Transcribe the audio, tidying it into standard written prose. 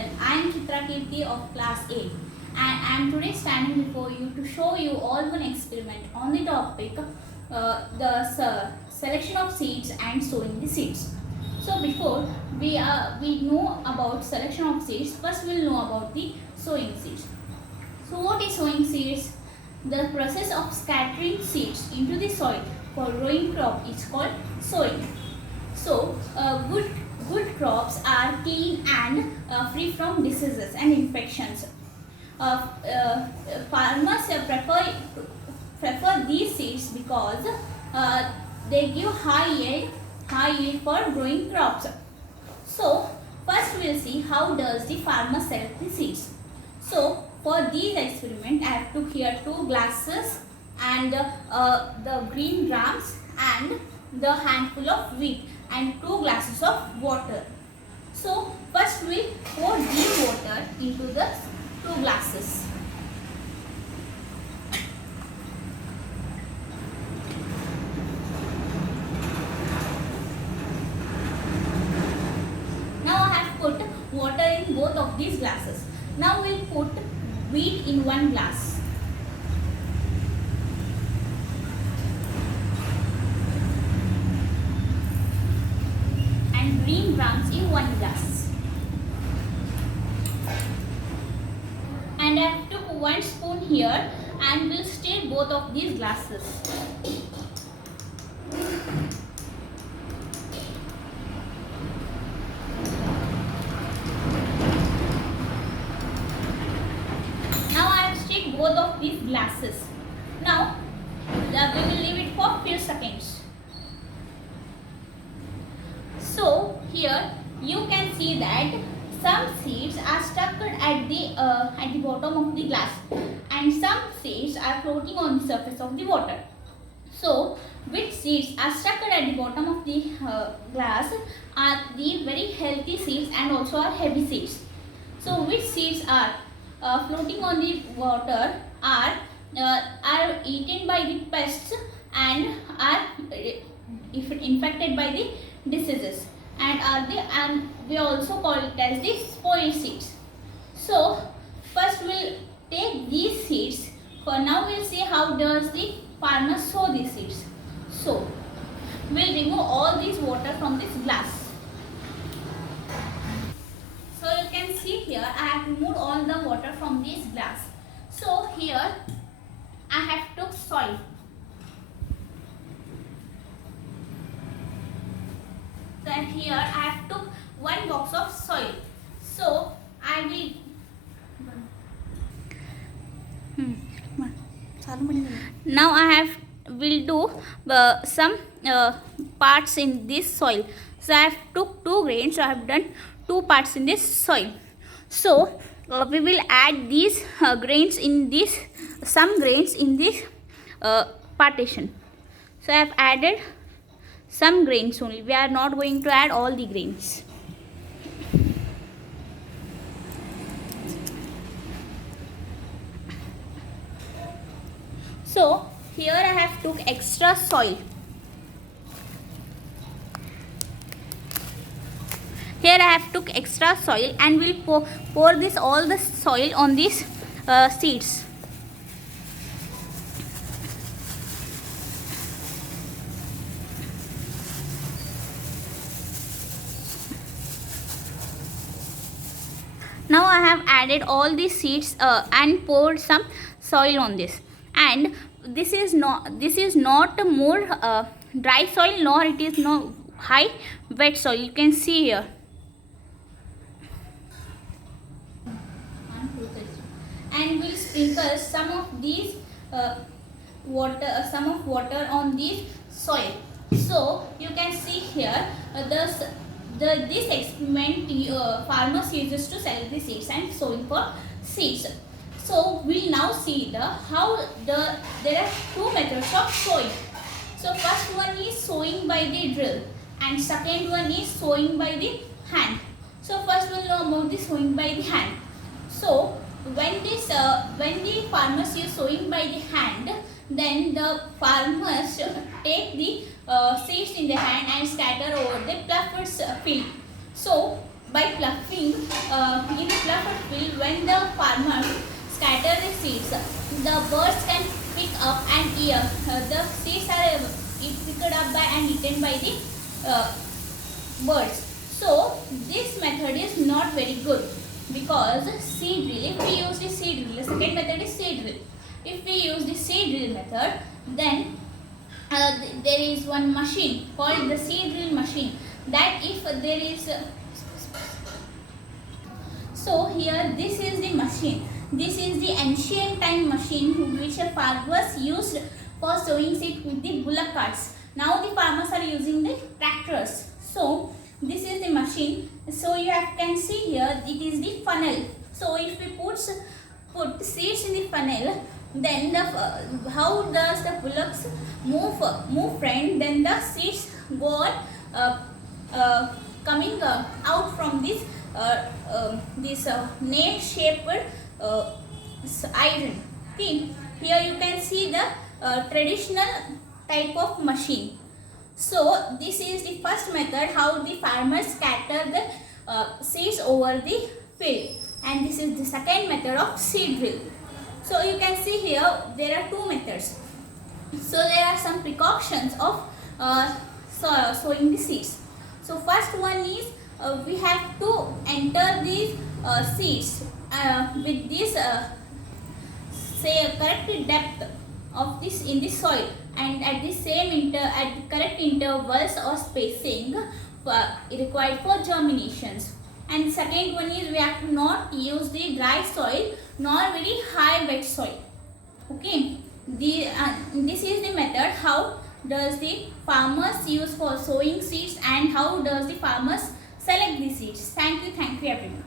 children. I am Chitra Kirti of class 8 and I am today standing before you to show you all one experiment on the topic selection of seeds and sowing the seeds. So before we know about selection of seeds, first we will know about the sowing seeds. So what is sowing seeds? The process of scattering seeds into the soil for growing crop is called sowing. So good crops are clean and free from diseases and infections. Farmers prefer these seeds because they give high yield for growing crops. So first we will see how does the farmer select the seeds. So for this experiment I have took here 2 glasses and the green grams and the handful of wheat and 2 glasses of water. So first we pour the water into the 2 glasses. Now I have put water in both of these glasses. Now we will put wheat in 1 glass. And green grams in 1 glass. And I took 1 spoon here and will stir both of these glasses. Now I have stirred both of these glasses. Now we will leave it for few seconds. So here you can see that some seeds are stuck at the bottom of the glass and some seeds are floating on the surface of the water. So which seeds are stuck at the bottom of the glass are the very healthy seeds and also are heavy seeds. So which seeds are floating on the water are eaten by the pests and are infected by the diseases and we also call it as the spoiled seeds. So first we'll take these seeds. For now we'll see how does the farmer sow these seeds. So we'll remove all this water from this glass. So you can see here I have removed all the water from this glass. So here I have took soil. And here I have took 1 box of soil. So I will now will do some parts in this soil. So I have took 2 grains. So I have done 2 parts in this soil. So we will add these grains in this some grains in this partition. So I have added some grains only. We are not going to add all the grains. So here I have took extra soil. Here I have took extra soil and will pour this all the soil on these seeds. Now I have added all the seeds and poured some soil on this. And this is not more dry soil nor it is no high wet soil. You can see here. And we'll sprinkle some of these water on this soil. So you can see here this experiment farmers uses to select the seeds and sowing for seeds. So we'll now see there are 2 methods of sowing. So first one is sowing by the drill and second one is sowing by the hand. So first we'll know about the sowing by the hand. So when the farmers use sowing by the hand, then the farmers take the seeds in the hand and scatter over the ploughed field. So by plucking in the plucked field. When the farmer scatter the seeds, the birds can pick up and eat. The seeds are picked up by and eaten by the birds. So this method is not very good, because seed drill, if we use the seed drill, the second method is seed drill. If we use the seed drill method, then there is one machine called the seed drill machine, that if there is so here this is the machine. This is the ancient time machine which the farmers used for sowing seed with the bullock carts. Now the farmers are using the tractors. So this is the machine. So you can see here, it is the funnel. So if we put seeds in the funnel, then how does the bullocks move friend? Then the seeds go on coming out from this nail shaped iron. Okay, here you can see the traditional type of machine. So this is the first method, how the farmers scatter the seeds over the field, and this is the second method of seed drill. So you can see here there are two methods. So there are some precautions of sowing the seeds. So first one is we have to enter these seeds with this say correct depth of this in the soil, and at the same at the correct intervals or spacing required for germinations. And second one is we have to not use the dry soil nor very high wet soil. Okay, this is the method how does the farmers use for sowing seeds, and how does the farmers select the seeds. Thank you everyone.